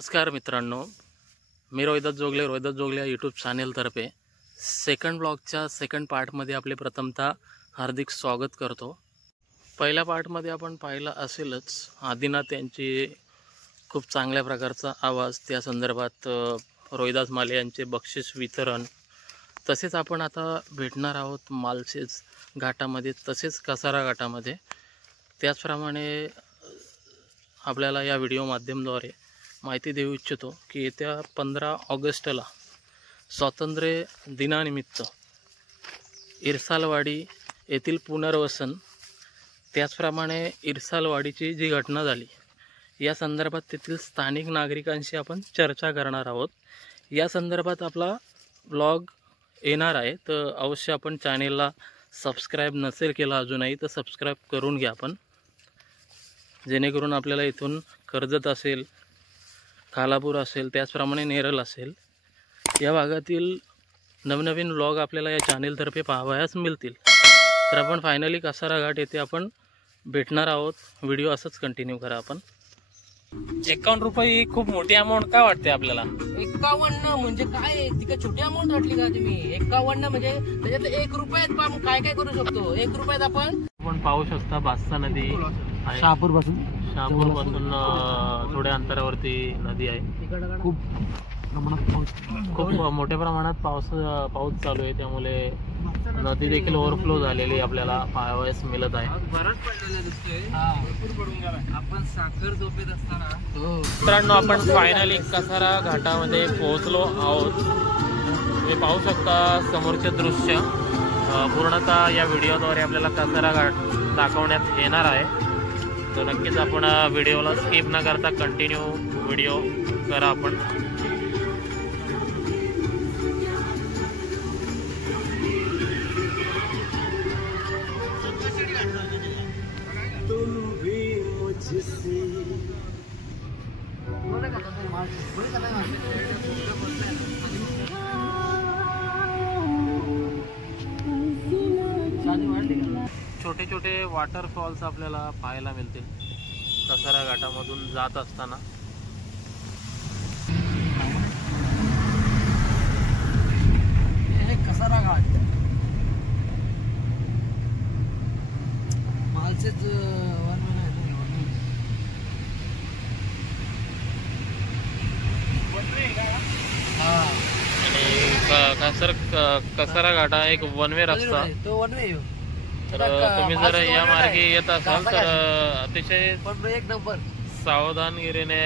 नमस्कार मित्रांनो, मी रोहिदास जोगले या यूट्यूब चॅनेलतर्फे सेकंड ब्लॉगच्या सेकंड पार्टमध्ये आपले प्रथमतः हार्दिक स्वागत करतो। पहिल्या पार्टमध्ये आपण पाहिलं असेलच आदिनाथ यांची खूप चांगल्या प्रकारचा आवाज, त्या संदर्भात रोहिदास माले यांचे बक्षीस वितरण, तसेच आपण आता भेटणार आहोत मालशेज घाटामध्ये तसेच कसारा घाटामध्ये। त्याचप्रमाणे आपल्याला या व्हिडिओ माध्यमाद्वारे माहिती देऊ इच्छितो की येत्या 15 ऑगस्टला स्वातंत्र्य दिनानिमित्त इरसालवाडी येथील पुनर्वसन, त्याचप्रमाणे इरसालवाडीची जी घटना झाली या संदर्भात तेथील स्थानिक नागरिकांशी आपण चर्चा करणार आहोत। या संदर्भात आपला ब्लॉग येणार आहे, तर अवश्य आपण चॅनेलला सबस्क्राईब नसेल केला अजूनही तर सबस्क्राईब करून घ्या आपण, जेणेकरून आपल्याला इथून कर्जत असेल, खालापूर असेल, त्याचप्रमाणे नेरळ असेल या भागातील नवनवीन व्लॉग आपल्याला या चॅनेलतर्फे पाहावयास मिळतील। तर आपण फायनली कसारा घाट येथे आपण भेटणार आहोत। व्हिडिओ असंच कंटिन्यू करा आपण। 51 रुपये ही खूप मोठी अमाऊंट काय वाटते आपल्याला? 51 म्हणजे काय, ती काय छोटी अमाऊंट वाटली का तुम्ही? 51 म्हणजे त्याच्यात 1 रुपयात आपण काय काय करू शकतो। 1 रुपयात आपण पाहू शकता बास्ता नदी शहापूर पासून थोड्या अंतरावरती नदी आहे। खूप मोठ्या प्रमाणात पाऊस चालू आहे, त्यामुळे नदी देखील ओव्हरफ्लो झालेली आपल्याला पाहावयास मिळत आहे। आपण साखर झोपेत असताना मित्रांनो आपण फायनली कसारा घाटामध्ये पोहोचलो आहोत। तुम्ही पाहू शकता समोरचे दृश्य। पूर्णतः या व्हिडिओद्वारे आपल्याला कसारा घाट दाखवण्यात येणार आहे, तर नक्कीच आपण व्हिडिओला स्किप न करता कंटिन्यू व्हिडिओ करा आपण। छोटे छोटे वॉटरफॉल्स आपल्याला पाहायला मिळतील कसारा घाटामधून जात असताना। हे कसारा घाट मालशेज आणि कसारा घाट हा एक वन वे रस्ता, तो वन वे। तर तुम्ही जर या मार्गे येत असाल तर अतिशय एक नंबर सावधानगिरीने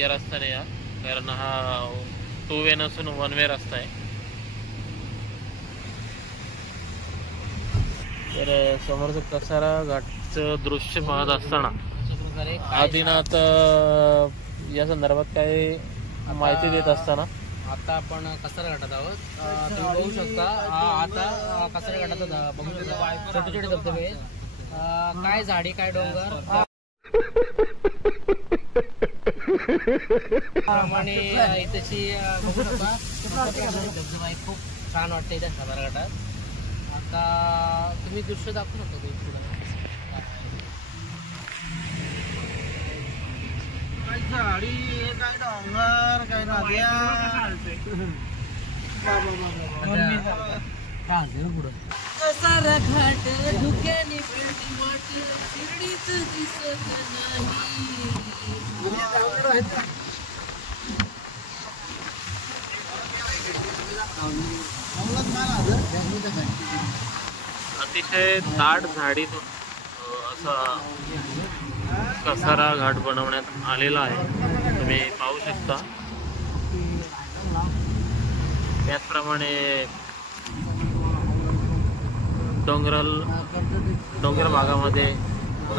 या रस्त्याने या, कारण हा 2 वे नसून 1 वे रस्ता आहे। तर समोरचं कसारा घाटचं दृश्य पाहत असताना आदिनाथ या संदर्भात काही माहिती देत असताना आता आपण कसारा घाटात आहोत। तुम्ही बघू शकता आता कसारा घाटाचा बघू शकता छोटे छोटे धबधबे, काय झाडी काय डोंगर आणि इथेची बघू शकता धबधबा आहे, खूप छान वाटतं इथे कसारा घाटात। आता तुम्ही दृश्य दाखवू शकता झाडी काय डोंगर काय नद्या कसारा घाट धुक्याने भेटी वाट शिर्डीच दिसत नाही। अतिशय दाट झाडीतून असा कसारा घाट बनवण्यात आलेला आहे, तुम्ही पाहू शकता। त्याचप्रमाणे डोंगर भागामध्ये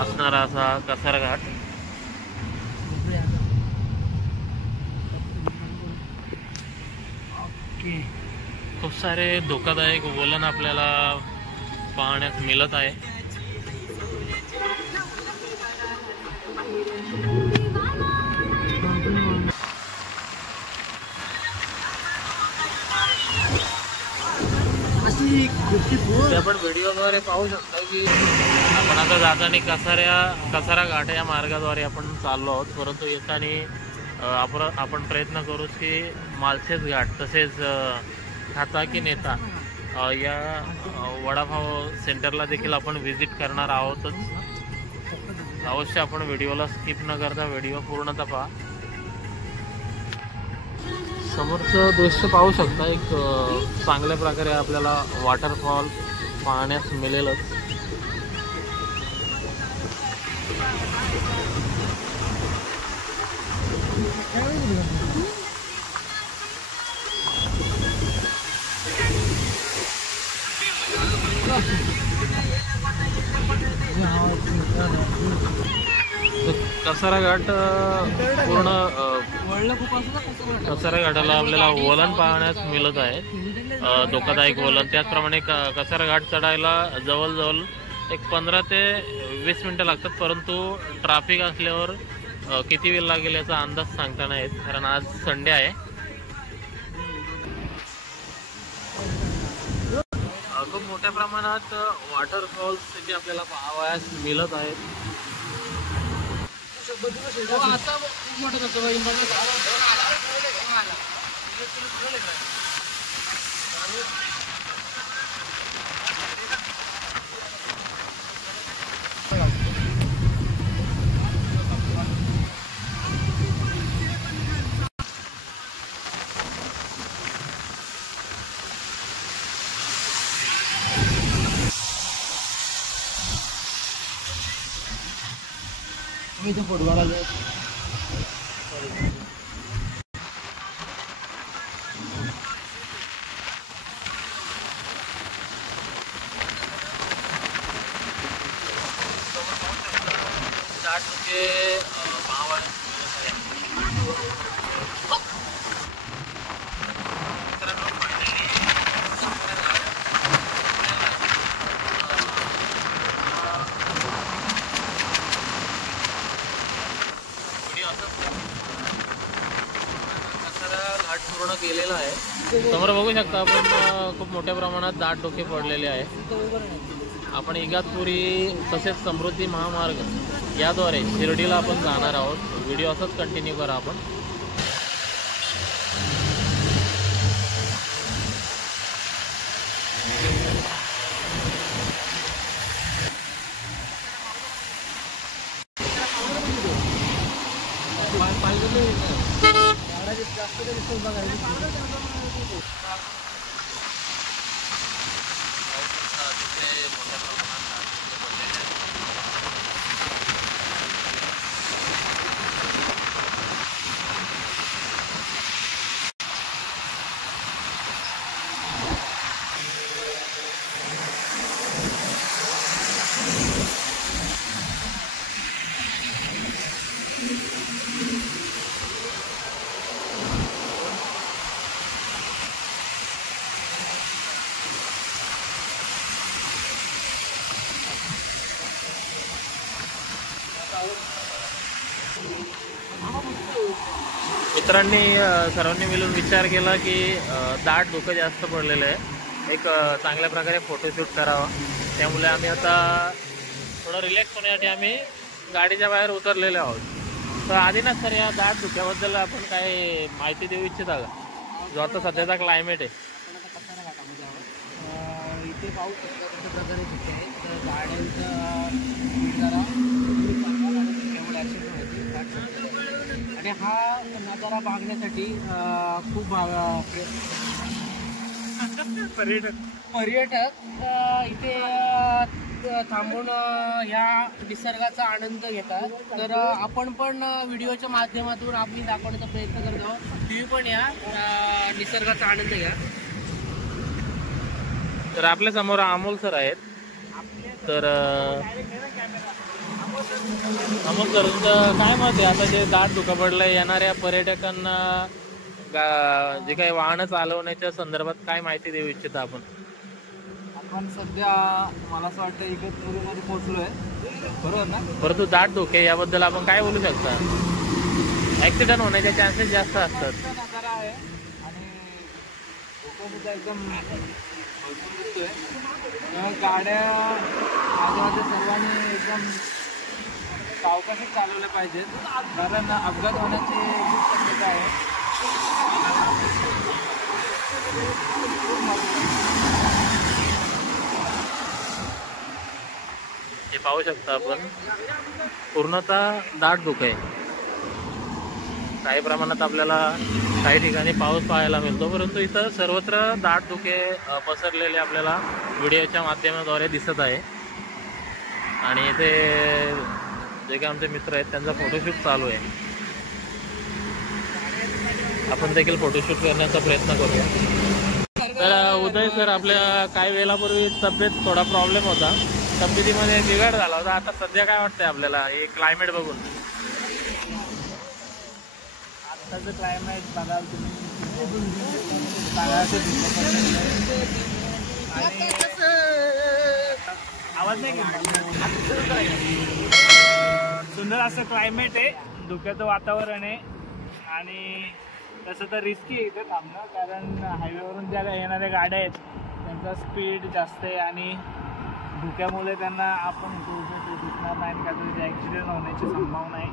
असणारा असा कसारा घाट। खूप सारे धोकादायक वळण आपल्याला पाहण्यास मिळत आहे। आपण व्हिडिओद्वारे पाहू शकता की आपण आता जाताना कसारा घाट या मार्गाद्वारे आपण चाललो आहोत, परंतु येताना आपण प्रयत्न करू की मालशेज घाट तसेच खाता की नेता या वडापाव सेंटरला देखील आपण व्हिजिट करणार आहोतच. अवश्य आपण व्हिडिओला स्किप न करता व्हिडिओ पूर्णतः पहा. समोरचं दृश्य पाहू शकता. एक चांगल्या प्रकारे आपल्याला वॉटरफॉल पाहण्यास मिळेलच. कसारा घाट पूर्ण कसारा घाटाला आपल्याला वलन पाहण्यास मिळत आहे, धोकादायक वलन. त्याचप्रमाणे कसारा घाट चढायला जवळजवळ एक 15 ते 20 मिनटं लागतात, परंतु ट्रॅफिक असल्यावर किती वेळ लागेल याचा अंदाज सांगता नाही येत, कारण आज संडे आहे. खूप मोठ्या प्रमाणात वॉटरफॉल्स इथे आपल्याला पाहावयास मिळत आहेत. आता खूप मोठं मी इथे फोटो काढायला घाट पूर्ण केलेला आहे. समोर बघू शकता आपण खूप मोठ्या प्रमाणात दाट डोके पडलेले आहे. आपण इगतपुरी तसेच समृद्धी महामार्ग याद्वारे शिर्डीला आपण जाणार आहोत. व्हिडिओ असंच कंटिन्यू करा आपण. मित्रांनी सर्वांनी मिळून विचार केला की दाट धुकं जास्त पडलेलं आहे, एक चांगल्या प्रकारे फोटोशूट करावा. त्यामुळे आम्ही आता थोडं रिलॅक्स होण्यासाठी आम्ही गाडीच्या बाहेर उतरलेले आहोत. तर आधीनाच सर या दाट धुक्याबद्दल आपण काय माहिती देऊ इच्छिता का, जो आता सध्याचा क्लायमेट आहे? इथे पाहू शकता कशा प्रकारे धुके आहेत. तर गाड्यांचा जरा आणि हा नजारा बघण्यासाठी खूप पर्यटक इथे थांबून ह्या निसर्गाचा आनंद घेतात. तर आपण पण व्हिडिओच्या माध्यमातून आम्ही दाखवण्याचा प्रयत्न करत आहोत. तुम्ही पण या निसर्गाचा आनंद घ्या. तर आपल्या समोर अमोल सर आहेत. तर अमोल सर, तुमचं काय मत आहे आता जे दाट धुकं पडलं, येणाऱ्या पर्यटकांना जे काही वाहनं चालवण्याच्या संदर्भात काय माहिती देऊ इच्छिता आपण? आपण सध्या मला असं वाटतं इगतपुरीमध्ये पोहोचलोय, बरोबर ना? परंतु दाट धुके याबद्दल आपण काय बोलू शकता? ऍक्सिडेंट होण्याचे चान्सेस जास्त असतात. नजारा आहे आणि धोका सुद्धा एकदम भरपूर दिसतोय. गाड्या आजूबाजू सर्वांनी एकदम सावकाशच चालवले पाहिजेत, कारण अपघात होण्याची खूप शक्यता आहे. हे पाहू शकता आपण पूर्णतः दाट धुकं आहे. काही प्रमाणात आपल्याला काही ठिकाणी पाऊस पाहायला मिळतो, परंतु इथं सर्वत्र दाट धुके पसरलेले आपल्याला व्हिडिओच्या माध्यमाद्वारे दिसत आहे. आणि इथे जे काही आमचे मित्र आहेत त्यांचा फोटोशूट चालू आहे. आपण देखील फोटोशूट करण्याचा प्रयत्न करूया. तर उदय सर, आपल्या काही वेळापूर्वी तब्येत थोडा प्रॉब्लेम होता, तब्येतीमध्ये बिघाड झाला होता. आता सध्या काय वाटतंय आपल्याला हे क्लायमेट बघून? आत्ताचं क्लायमेट बघाल तुम्ही, आवाज नाही सुंदर असं क्लायमेट आहे, धुक्याचं वातावरण आहे. आणि तसं तर रिस्की आहे इथं थांबणं, कारण हायवेवरून ज्या येणाऱ्या गाड्या आहेत त्यांचा स्पीड जास्त आहे आणि धुक्यामुळे त्यांना आपण दिसणार नाही आणि काहीतरी ॲक्सिडेंट होण्याची संभावना आहे.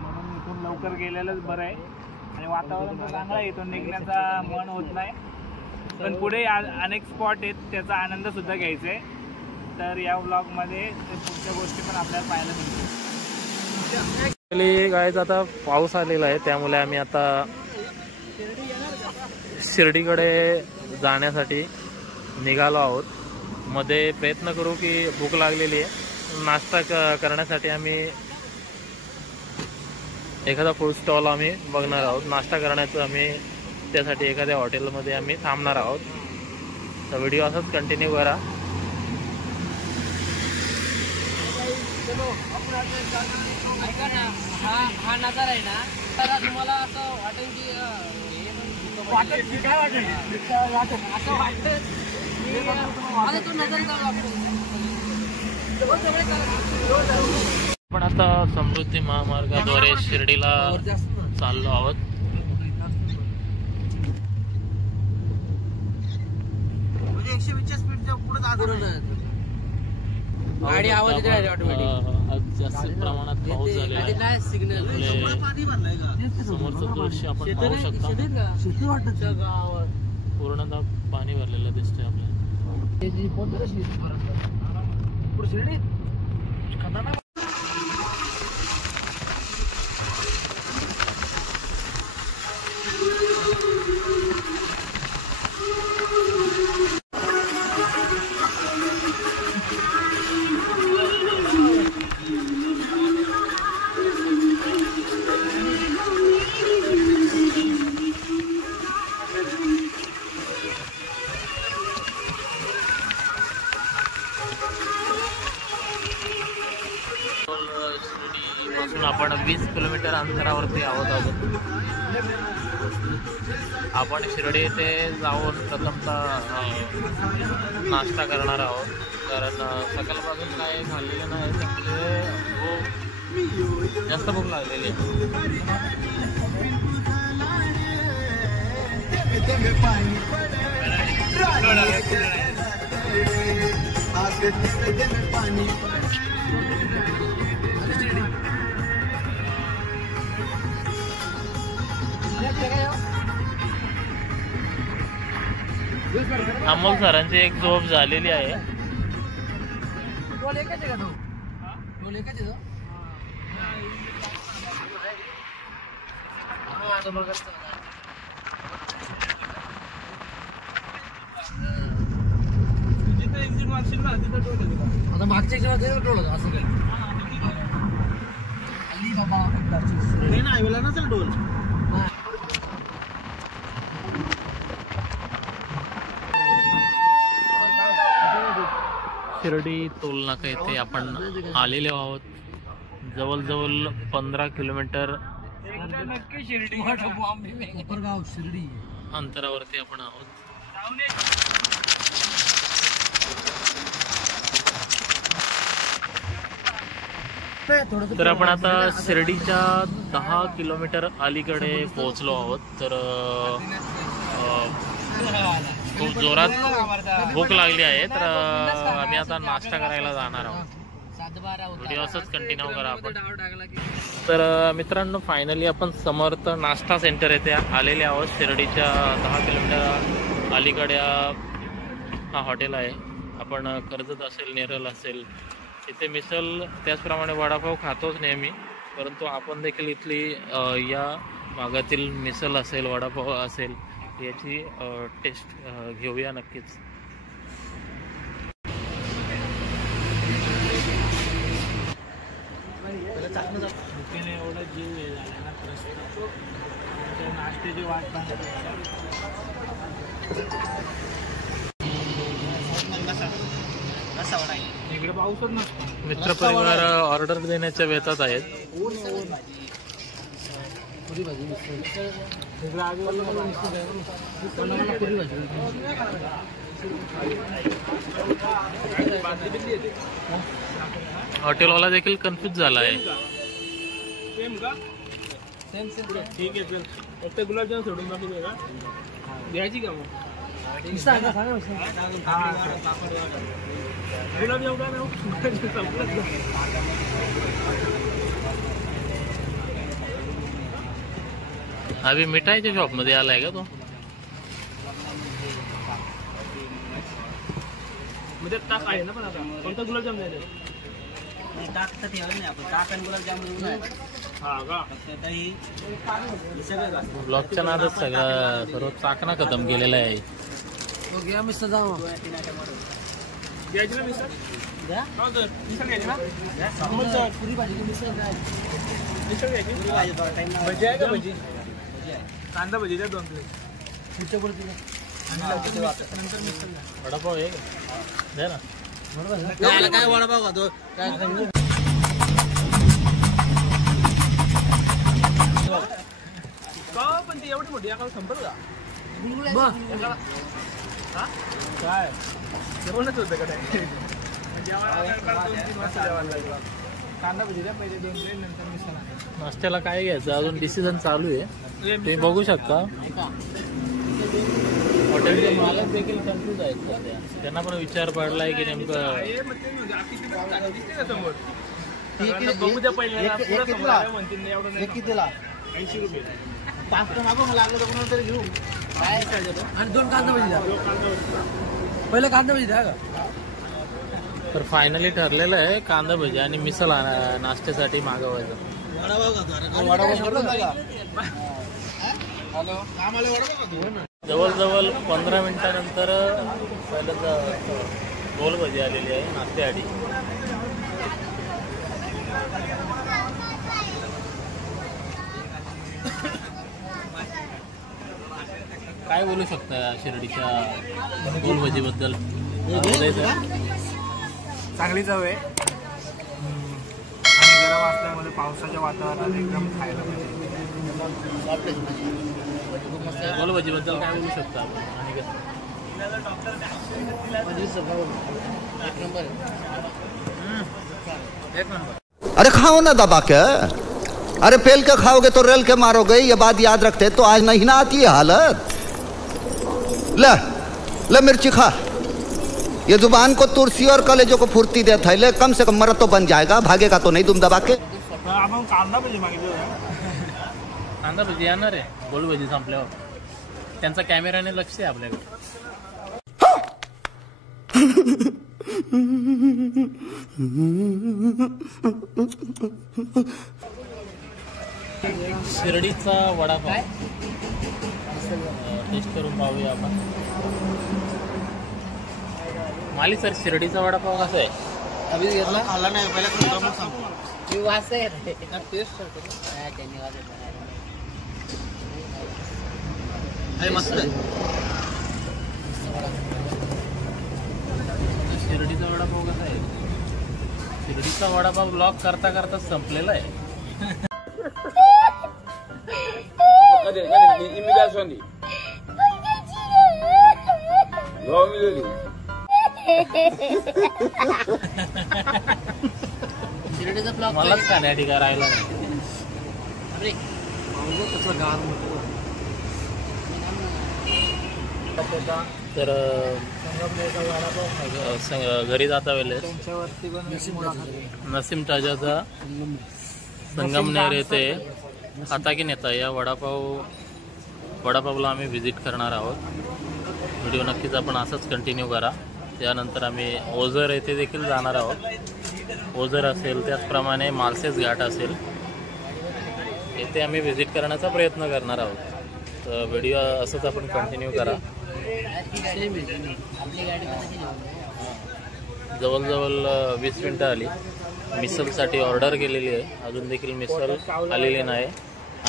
म्हणून इथून लवकर गेलेलंच बरं आहे. आणि वातावरण तर चांगलं आहे, इथून निघण्याचा मन होत नाही. पण पुढे अनेक स्पॉट आहेत, त्याचा आनंदसुद्धा घ्यायचा आहे. तर या व्लॉगमध्ये ते पुढच्या गोष्टी पण आपल्याला पाहायला मिळतील. गाईज आता पाऊस आलेला आहे, त्यामुळे आम्ही आता शिर्डीकडे जाण्यासाठी निघालो आहोत. मध्ये प्रयत्न करू की भूक लागलेली आहे, नाश्ता करण्यासाठी आम्ही एखादा फूड स्टॉल आम्ही बघणार आहोत. नाश्ता करण्याचं आम्ही त्यासाठी एखाद्या हॉटेलमध्ये आम्ही थांबणार आहोत. तर व्हिडिओ असाच कंटिन्यू करा. ऐका ना, हा नजारा आहे ना, तर तुम्हाला असं वाटेल की काय वाटेल असं वाटतं की तो नजारा आपण आता समृद्धी महामार्गाद्वारे शिर्डीला चाललो आहोत. म्हणजे 120 स्पीडच्या पुढे गाडी आवाज येते ऑटोमॅटिक. जास्त प्रमाणात पाऊस झालेला आहे. सिग्नल समोरचं दृश्य आपण पाहू शकता, पूर्णतः पाणी भरलेलं दिसतंय आपल्याला. पासून आपण 20 किलोमीटर अंतरावरती आहोत. आपण शिर्डी येथे जाऊन प्रथमतः नाश्ता करणार आहोत, कारण सकाळपासून काय खाल्लेलं नाही, त्यामुळे जास्त भूक लागलेली अमोल सरांची एक झोप झालेली आहे. आता मागच्या टोल असं काही हायवेला नसेल टोल. शिर्डी टोल नाका येथे आपण आलेलो आहोत. जवळजवळ 15 किलोमीटर शिर्डी अंतरावरती आपण आहोत. तर आपण आता शिर्डीच्या 10 किलोमीटर अलीकडे पोहोचलो आहोत. तर खूप जोरात भूक लागली आहे, तर आम्ही आता नाश्ता करायला जाणार आहोत. व्हिडिओ असंच कंटिन्यू करा आपण. तर मित्रांनो फायनली आपण समर्थ नाश्ता सेंटर येथे आलेले आहोत. शिर्डीच्या 10 किलोमीटर अलीकडे हा हॉटेल आहे. आपण कर्जत असेल, नेरळ असेल, इथे मिसल त्याचप्रमाणे वडापाव खातोच नेहमी, परंतु आपण देखील इथली या भागातील मिसल असेल, वडापाव असेल याची टेस्ट घेऊया नक्कीच. एवढा जीव हे झाला ना प्रश्न, नाश्त्याची वाट इकडे पाऊसच नसतो. मित्रपरिवार ऑर्डर देण्याच्या बेतात आहेत. हॉटेलवाला देखील कन्फ्यूज झाला आहे. सेम का? सेम ठीक आहे. चल फक्त गुलाबजाम सोडून बाकी का घ्यायची का मग? गुलाबजाम का नाही? अभि मिठाईच्या शॉपमध्ये आलाय का तो? म्हणजे ताक आहे ना, पण आता कोणता गुलाबजाम द्यायचा? ब्लॉकच्या नादात सर्व चाकणा खतम केलेला आहे. घ्यायची ना मिसळ? मिसळ घ्यायची ना? मिसळ घ्यायची? भजी आहे का? भजी कांदा भजी द्या 2 प्लेट. वडापाव आहे द्या ना. काय वडापाव खातो का? पण ती एवढी मोठी एका संपल का? काय जेवणच होतं का? कांदा भजी द्या पहिले 2 प्लेट, नंतर मिसळ. नाश्त्याला काय घ्यायचं अजून डिसिजन चालू आहे. तुम्ही बघू शकता हॉटेलचे मालक देखील कन्फ्यूज आहेत सध्या. त्यांना पण विचार पडलाय की नेमकं बघू द्या पहिले. कितीला? 80 रुपये. 5 मागं लागलं तर कोणाला तरी घेऊ. आणि 2 कांदा भजी द्या. पहिलं कांदा भजी द्या का? तर फायनली ठरलेलं आहे कांदा भजी आणि मिसळ नाश्त्यासाठी मागवायचं. जवळजवळ 15 मिनिटानंतर पहिल्यांदा गोल भजी आलेली आहे नाश्त्यासाठी. काय बोलू शकता शिर्डीच्या गोल भजीबद्दल? चांगली चव आहे आणि गरम असल्यामुळे पावसाच्या वातावरणात एकदम खायला पाहिजे. गोल भजीबद्दल काय बोलू शकता आपण? आणि एक नंबर. अरे खाओ ना दबा के, अरे पेल के खाओगे तो रेल के मारोगे, ये बात याद रखते. तो आज नहीं ना आती है हालत. ले ले मिर्ची खा, ये जुबान को तुरसी और कलेजों को फुर्ती देता है. ले कम से कम मरद तो बन जाएगा, भागेगा तो नहीं तुम दबा के. आपण कांदा भजी मागितलं. कांदा भजी येणार आहे गोल भजी संपल्यावर. त्यांचा कॅमेराने लक्ष आहे आपल्याकडे. शिर्डीचा वडापाव टेस्ट करून पाहूया आपण. माली सर, शिर्डीचा वडापाव कसा आहे? अभि घेतला खाल्ला नाही पहिला सांगतो. मी वास आहे टेस्ट मस्त आहे. शिर्डीचा वडापाव कसा आहे? शिर्डीचा वडापाव ब्लॉक करता करता संपलेला आहे. मलाच खाण्यासाठी काय राहिला नाही. तर घरी जाता वेळेस त्यांच्यावरती पण नसीम ताजाचा संगमनेर येथे खाता की नेता या वडापावला आम्ही व्हिजिट करणार आहोत. व्हिडिओ नक्कीच आपण असंच कंटिन्यू करा. त्यानंतर आम्ही ओझर येथे देखील जाणार आहोत. ओझर असेल त्याचप्रमाणे माळशेज घाट असेल येथे आम्ही व्हिजिट करण्याचा प्रयत्न करणार आहोत. तर व्हिडिओ असंच आपण कंटिन्यू करा. जवळजवळ 20 मिनटं आली. मिसलसाठी ऑर्डर केलेली आहे, अजून देखील मिसल आलेली नाही.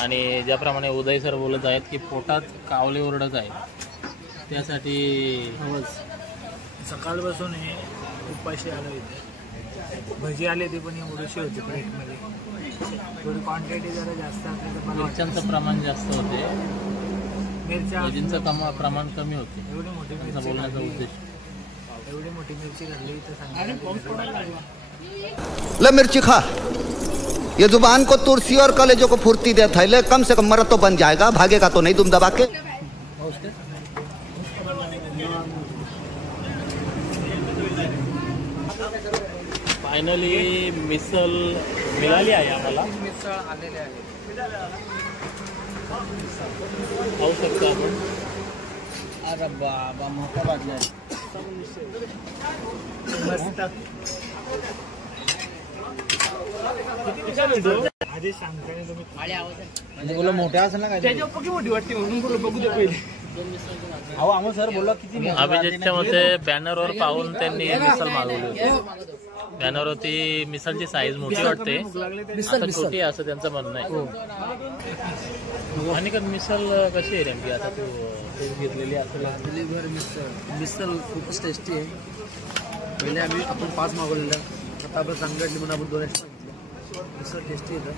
आणि ज्याप्रमाणे उदय सर बोलत आहेत की पोटात कावले ओरडत आहेत, त्यासाठी सकाळपासून हे उपाशी आलो इथे. भजी आली ती पण एवढीशी होती प्लेटमध्ये. थोडी क्वांटिटी जरा जास्त असली तर मिरच्यांचं प्रमाण जास्त होते, मिरच्या भजींचं प्रमाण कमी होते. एवढी मोठी त्यांचा मिरची बोलण्याचा घातली. उद्देश एवढी मोठी मिरची घातली तर सांगा. ले मिर्ची खा, ये जुबान को तुरसी और कलेजों को फुर्ती देता है. ले कम से कम मरद तो बन जाएगा, भागेगा तो नहीं दुम दबा के. फायनली मिसल मिळाली आहे आम्हाला. मिसळ आलेले आहे. पाहू शकता आपण. अरे बाबा मोठा बाजला मस्त. आधी सांगताना तुम्ही बोला मोठ्या असेल ना काय त्याच्यावर मोठी वाटते म्हणून बोललो बघू दे पहिले. अहो आम्हाला सर बोलला किती अभिजितच्या मते बॅनरवर पाहून त्यांनी मिसल मागवली होती. बॅनरवरती मिसलची साईज मोठी वाटते, आता छोटी आहे असं त्यांचं म्हणणं आहे. आणि मिसल कशी आहे नेमकी आता तू घेतलेली असेल? मिसल खूपच टेस्टी आहे. पहिले आपण 5 मागवलेलं, आता आपण सांगितली म्हणून आपण 2 एक्स्ट्रा घेतलं. मिसल टेस्टी आहे.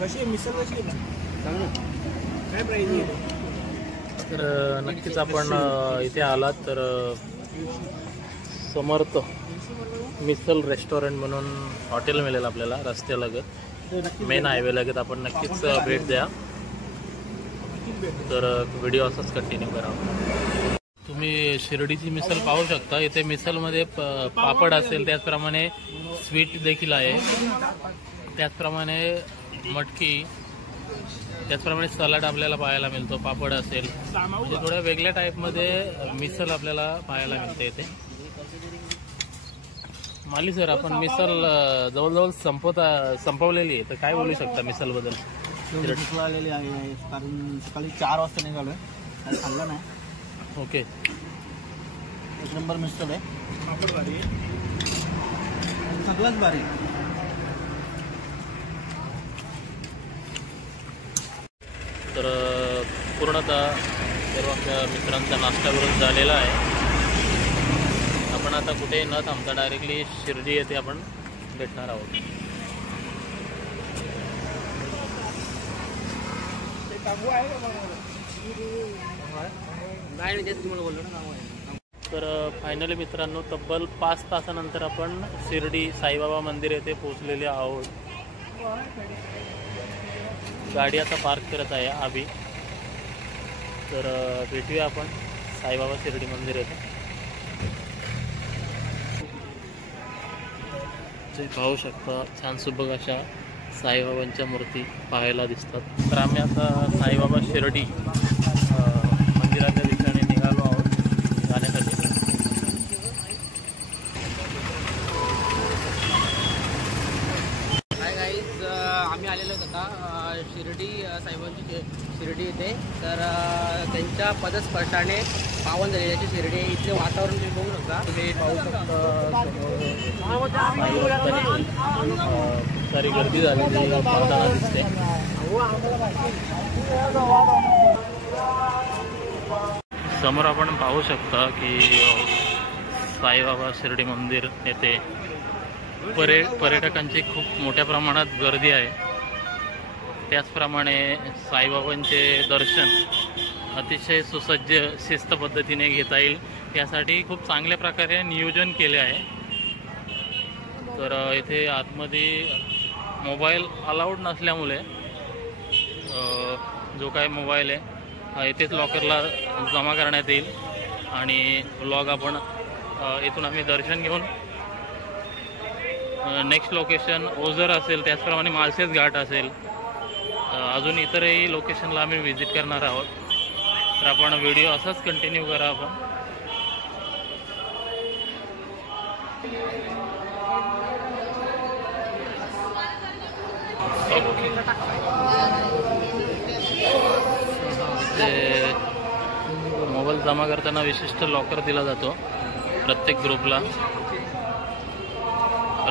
कशी मिसळ कशी आहे काय प्राईज आहे? तर नक्कीच आपण इथे आलात तर समर्थ मिसल रेस्टॉरंट म्हणून हॉटेल मिळेल आपल्याला रस्त्यालगत, मेन हायवे लगत. आपण नक्कीच भेट द्या. तर व्हिडिओ असाच कंटिन्यू करा. तुम्ही शिर्डीची मिसल पाहू शकता. इथे मिसलमध्ये पापड असेल, त्याचप्रमाणे स्वीट देखील आहे, त्याचप्रमाणे मटकी, त्याचप्रमाणे सलाड आपल्याला पाहायला मिळतो. पापड असेल, म्हणजे थोड्या वेगळ्या टाईपमध्ये मिसल आपल्याला पाहायला मिळते इथे. माली सर, आपण मिसल जवळजवळ संपवलेली आहे, तर काय बोलू शकता मिसलबद्दल? मिसल आलेली आहे कारण सकाळी 4 वाजता निघालोय, काही खाल्लं नाही. ओके, 1 नंबर मिसल आहे. पापड भारी सगळंच भारी. तर पूर्णतः सर्व आपल्या मित्रांचा नाश्ता करून झालेला आहे. आपण आता कुठे न थांबता डायरेक्टली शिर्डी येथे आपण भेटणार आहोत. तर फायनली मित्रांनो, तब्बल 5 तासानंतर आपण शिर्डी साईबाबा मंदिर येथे पोहोचलेले आहोत. गाडी आता पार्क करत आहे आम्ही. तर भेटूया आपण साईबाबा शिर्डी मंदिर येथे. पाहू शकता छान सुबक अशा साईबाबांच्या मूर्ती पाहायला दिसतात. तर आम्ही आता साईबाबा शिर्डी मंदिराच्या ठिकाणी निघालो आहोत जाण्यासाठी. आम्ही आलेलो होता शिर्डी साईबाबांची शिर्डी येथे. तर त्यांच्या पदस्पर्शाने पावन झालेली याची शिर्डी. इथले वातावरण तुम्ही बघू शकता. तुम्ही पाहू शकता सारी गर्दी झालेली पाहताना दिसते. समोर आपण पाहू शकता की साईबाबा शिर्डी मंदिर येथे पर्यटकांची खूप मोठ्या प्रमाणात गर्दी आहे. त्याचप्रमाणे साईबाबांचे दर्शन अतिशय सुसज्ज शिस्त पद्धतीने घेता येईल यासाठी खूप चांगल्या प्रकारे नियोजन केले आहे. तर इथे आतमध्ये मोबाईल अलाउड नसल्यामुळे जो काय मोबाईल आहे इथेच लॉकरला जमा करण्यात येईल आणि व्लॉग आपण इथून आम्ही दर्शन घेऊन नेक्स्ट लोकेशन ओझर असेल, त्याचप्रमाणे माळशेज घाट असेल, अजून इतरही लोकेशनला आम्ही व्हिजिट करणार आहोत. तर आपण व्हिडिओ असाच कंटिन्यू करा आपण. मोबाईल जमा करताना विशिष्ट लॉकर दिला जातो प्रत्येक ग्रुपला.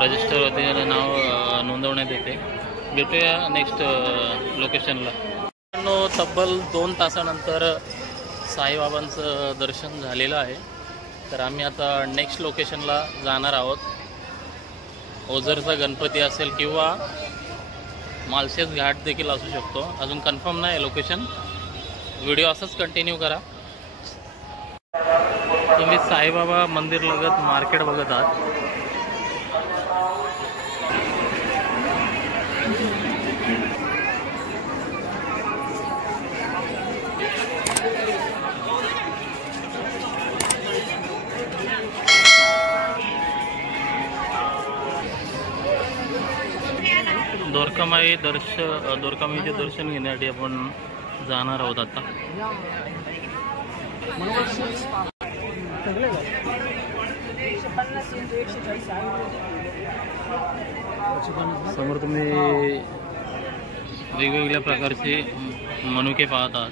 रजिस्टरवरती नाव नोंदवण्यात येते. भेटूया नेक्स्ट लोकेशनला. तब्बल 2 तासानंतर साईबाबांचं दर्शन झालेलं आहे. तर आम्ही आता नेक्स्ट लोकेशनला जाणार आहोत. ओझरचा गणपती असेल किंवा माळशेज घाट देखील असू शकतो. अजून कन्फर्म नाही लोकेशन. व्हिडिओ असंच कंटिन्यू करा. तुम्ही साईबाबा मंदिर लगत मार्केट बघत आहात. दोरकामाईचे दर्शन घेण्यासाठी आपण जाणार आहोत आता. समोर तुम्ही वेगवेगळ्या प्रकारचे मनुके पाहत आहात.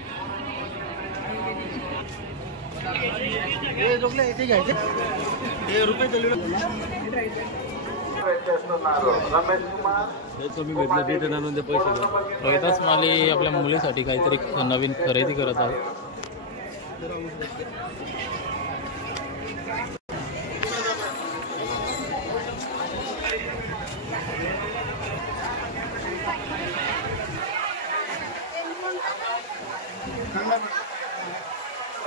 रोहिदास माली आपल्या मुलीसाठी काहीतरी नवीन खरेदी करत आहेत.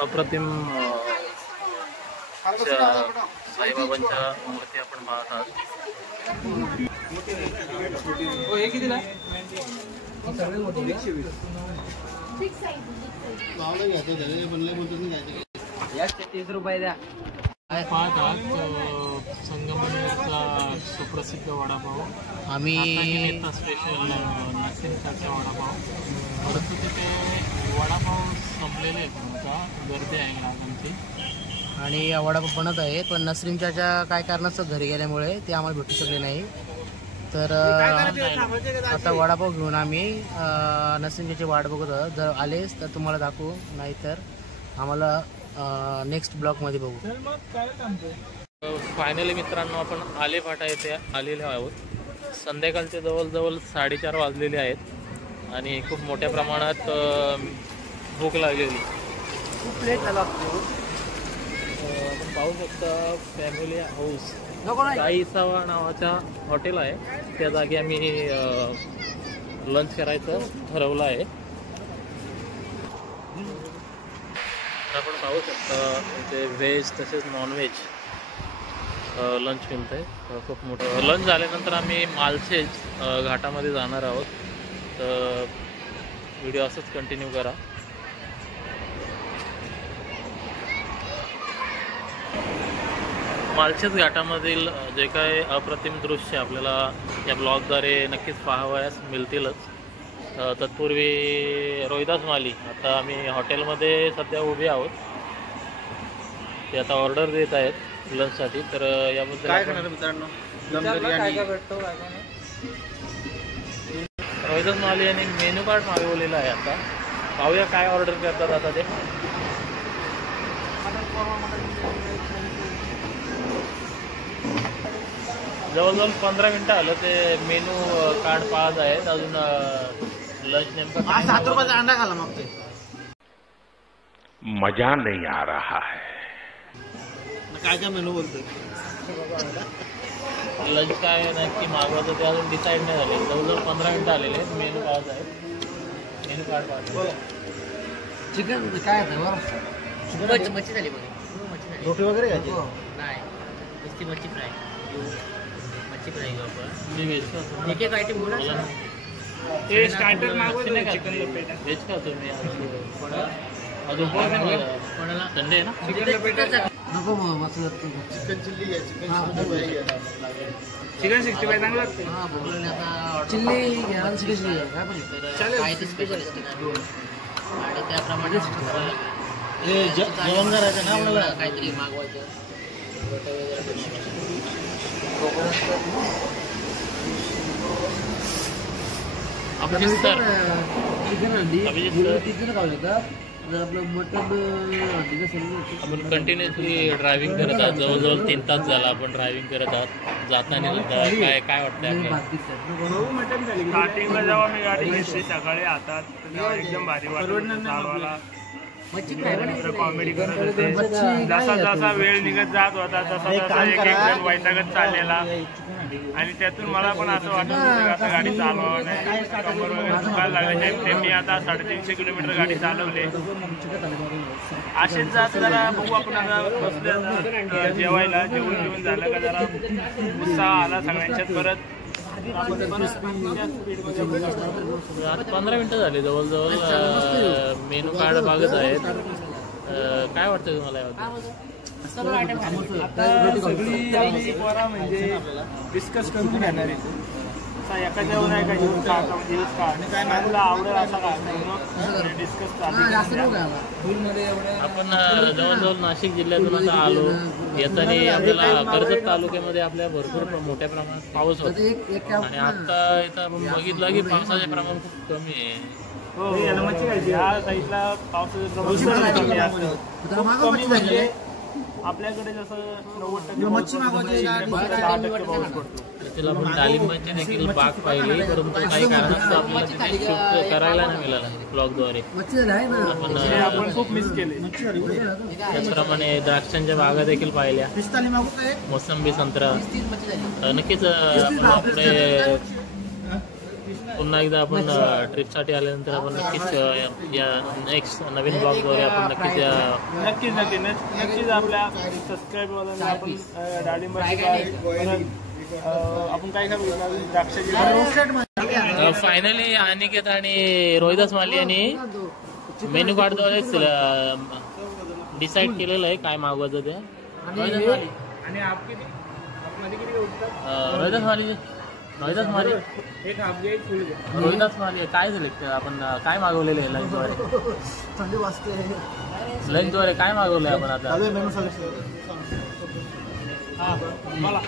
अप्रतिम साईबाबांच्या मूर्ती आपण पाहत आहात. पाहत आहात संगमनेरचा सुप्रसिद्ध वडापाव. आम्ही स्पेशल नाशिकचा वडापाव. परंतु तिथे वडापाव संपलेले आहेत का, गर्दी आहे ग्राहकांची. आणि वडापाव बनत आहे, पण नसरीनच्या काय कारणास्तव घरी गेल्यामुळे ते आम्हाला भेटू शकले नाही. तर आता वडापाव घेऊन आम्ही नसरीनची वाट बघत आहोत. जर आलेच तर तुम्हाला दाखवू, नाहीतर आम्हाला नेक्स्ट ब्लॉकमध्ये बघू. फायनली मित्रांनो आपण आले फाटा येथे आलेले आहोत. संध्याकाळचे जवळजवळ 4:30 वाजलेले आहेत आणि खूप मोठ्या प्रमाणात भूक लागलेली. खूप लेट झाला. आपण पाहू शकता फॅमिली हाऊस साईसावा नावाच्या हॉटेल आहे. त्या जागी आम्ही लंच करायचं ठरवलं आहे. आपण पाहू शकता इथे व्हेज तसेच नॉनव्हेज लंच मिळतं आहे. खूप मोठं लंच झाल्यानंतर आम्ही माळशेज घाटामध्ये जाणार आहोत. तर व्हिडिओ असंच कंटिन्यू करा. माळशेज घाटामधील जे काय अप्रतिम दृश्य आपल्याला या ब्लॉगद्वारे नक्कीच पाहावयास मिळतीलच. तत्पूर्वी रोहिदास माली आता आम्ही हॉटेलमध्ये सध्या उभे आहोत. ते आता ऑर्डर देत आहेत लंचसाठी. तर याबद्दल काय करणार मित्रांनो, रोहिदास माली यांनी मेन्यू कार्ड मागवलेलं आहे. आता पाहूया काय ऑर्डर करतात आता ते. जवळजवळ 15 मिनटं आलं ते मेनू कार्ड पाहत आहेत. अजून लंच नेमका 7 रुपयाचा अंडा खाला मग ते मजा नहीं आ रहा है. काय मेनू बोलतोय. लंच काय नक्की मागवायचं ते अजून डिसाईड नाही झाले. जवळजवळ 15 मिनटं आलेले आहेत. मेनू पाहत आहेत. मेनू कार्ड पाहत. चिकन काय आहे मच्छी झाली बघ. रोटी वगैरे घ्यायची नाही, नुसती मच्छी फ्राय. मच्छी फ्राय घेऊ आपण. एक एक आयटम बोला. हे स्टार्टर मागवलं चिकन लपेटा. व्हेज का तुम्ही अजून कोणाला संडे आहे ना? चिकन लपेटा नको मग मस्त चिकन 65 चांगलं लागते. चिल्ली घ्या चिल्ली चालेल. आणि त्याप्रमाणे जेवण करायचं ना आपल्याला. काहीतरी मागवायचं. अभिजित सर आपलं मटन आपण कंटिन्युअसली ड्रायव्हिंग करत आहात. जवळजवळ 3 तास झाला आपण ड्रायव्हिंग करत आहात. जाताना काय वाटतंय आपल्याला? स्टार्टिंगला जेव्हा मी गाडी घेतली सकाळी हातात तेव्हा एकदम भारी वाटलं चालवायला. कॉमेडी करत होते. जसा जसा वेळ निघत जात होता तसा तसा एक जण वैतागत चाललेला आणि त्यातून मला पण असं वाटत होतं आता गाडी चालवावं नाही. कंबर वगैरे दुखायला लागले. ते मी आता 350 किलोमीटर गाडी चालवले. असेच जात जरा बघू आपण आता बसले आता जेवायला. जेवून झालं का जरा उत्साह आला सगळ्यांच्यात. परत 15 मिनिटं झाली जवळजवळ. मेनू कार्ड बघत आहेत. काय वाटतं तुम्हाला याबद्दल? आता सगळी आपली पोरा म्हणजे डिस्कस करून येणार आहे. एका जेवण आहे का हेच का म्हणजे हेच का आणि काय मला आवडेल असा का डिस्कस चालू. आपण जवळजवळ नाशिक जिल्ह्यातून आता आलो. येताना आपल्याला कर्जत तालुक्यामध्ये आपल्या भरपूर मोठ्या प्रमाणात पाऊस होतो आणि आता इथं आपण बघितलं की पावसाचे प्रमाण खूप कमी आहे. हो मच्छी खायची. या साईडला पावसाचं प्रमाण कमी असतं. खूप कमी म्हणजे आपल्याकडे जसं 90% पाऊस पडतो. तिला आपण डाळिंबाची देखील बाग पाहिली परंतु काही कारणास्तव आपल्याला तिथे शूट करायला नाही मिळालं ब्लॉगद्वारे. आपण खूप मिस केले. त्याचप्रमाणे द्राक्षांच्या बागा देखील पाहिल्या. मोसंबी संत्रा. नक्कीच आपण आपले पुन्हा एकदा आपण ट्रिपसाठी आल्यानंतर आपण नक्कीच या नेक्स्ट नवीन ब्लॉगद्वारे आपण नक्कीच आपल्या सबस्क्राईबवाल्यांना आपण डाळिंबाची आपण काय काय द्राक्षाची. फायनली अनिकेत आणि रोहिदास माली यांनी मेन्यू कार्डद्वारेच डिसाईड केलेलं आहे काय मागवायचं ते. आणि आप किती आपमध्ये किती उठतात? रोहिदास माली एक हाफ घ्या एक फुल घ्या. रोहिदास माली काय झाले आपण काय मागवलेलं आहे लंचद्वारे? थंडी वाजते. लंचद्वारे काय मागवलं आहे आपण आता? हां मला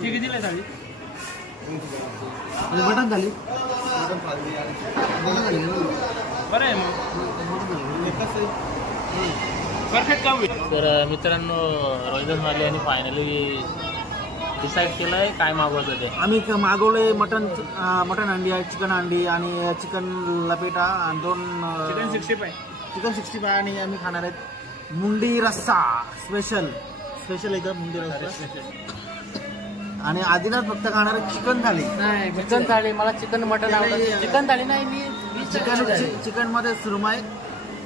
कितीला झाली? मटण झाली. बरं आहे मग परफेक्ट काम होईल. तर मित्रांनो रोहिदास माली यांनी फायनली डिसाईड केलं आहे काय मागवायचं ते. आम्ही मागवले मटन अंडी आहे, चिकन अंडी आणि चिकन लपेटा आणि 2 चिकन 65 आणि आम्ही खाणार आहेत मुंडी रस्सा स्पेशल एकदम मुंडी रस्सा. आणि आदिनाथ फक्त खाणार आहे चिकन थाली. चिकन थाळी मला चिकन मटन आवडतं. चिकन थाळी नाही मी चिकन मध्ये सुरमई.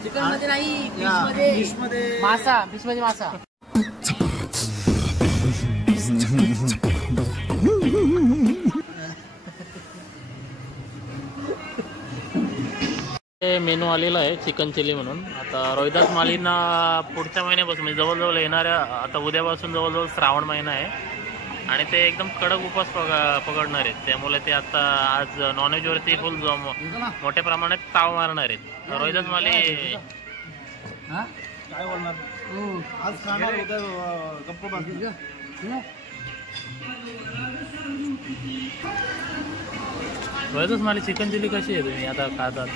चिकन मध्ये नाही फिश मध्ये मासा. फिश मध्ये मासा. मेनू आलेला आहे चिकन चिली म्हणून. आता रोहिदास मालींना पुढच्या महिन्यापासून म्हणजे जवळजवळ येणाऱ्या आता उद्यापासून जवळजवळ श्रावण महिना आहे आणि ते एकदम कडक उपास पकडणार आहेत. त्यामुळे ते आता आज नॉनव्हेजवरती फुल मोठ्या प्रमाणात ताव मारणार आहेत. रोहिदास माली काय बोलणार आज खाणार गप्प बाकी. रोहिदास माली चिकन चिली कशी आहे तुम्ही आता खातात?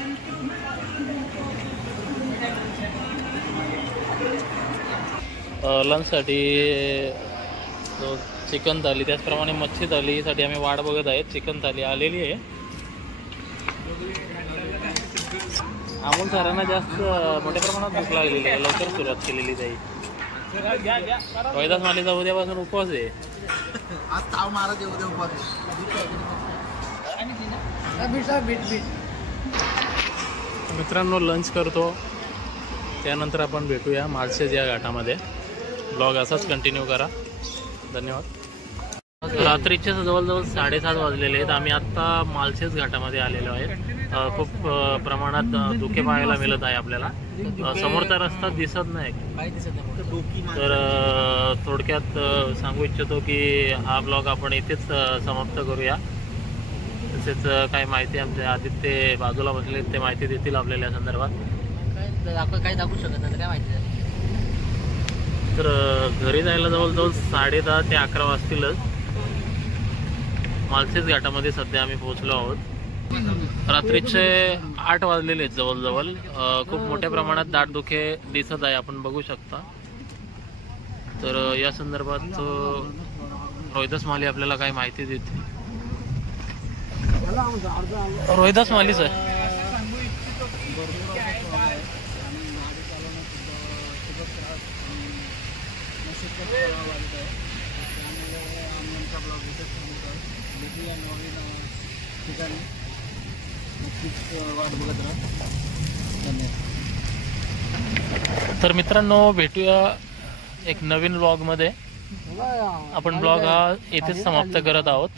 लंचसाठी चिकन थाली त्याचप्रमाणे मच्छी थालीसाठी आम्ही वाट बघत आहेत. चिकन थाली आलेली आहे. अमोल सरांना जास्त मोठ्या प्रमाणात भूक लागलेली आहे. लवकर सुरुवात केलेली जाईल. रोहिदास मालीचा उद्यापासून उपवास आहे. मित्रांनो लंच करतो, त्यानंतर आपण भेटूया माळशेज या घाटामध्ये. ब्लॉग असाच कंटिन्यू करा. धन्यवाद. रात्रीचे जवळजवळ 7:30 वाजलेले आहेत. आम्ही आत्ता माळशेज घाटामध्ये आलेलो आहेत. खूप प्रमाणात धुके पाहायला मिळत आहे आपल्याला. समोरचा रस्ता दिसत नाही. काही दिसत नाही. तर थोडक्यात सांगू इच्छितो की हा ब्लॉग आपण इथेच समाप्त करूया. तसेच काही माहिती आमचे आदित्य बाजूला बसले ते माहिती देतील आपल्याला या संदर्भात. काही दाखवू शकत नाही, काय माहिती. तर घरी जायला जवळजवळ 10:30 ते 11 वाजतीलच. माळशेज घाटामध्ये सध्या आम्ही पोहोचलो आहोत. रात्रीचे 8 वाजलेले आहेत जवळजवळ. खूप मोठ्या प्रमाणात दाटधुके दिसत आहे, आपण बघू शकता. तर या संदर्भात रोहिदास माली आपल्याला काही माहिती देते. रोहिदास माली सर. तर मित्रांनो भेटूया एक नवीन ब्लॉग मध्ये. आपण ब्लॉग हा येथेच समाप्त करत आहोत.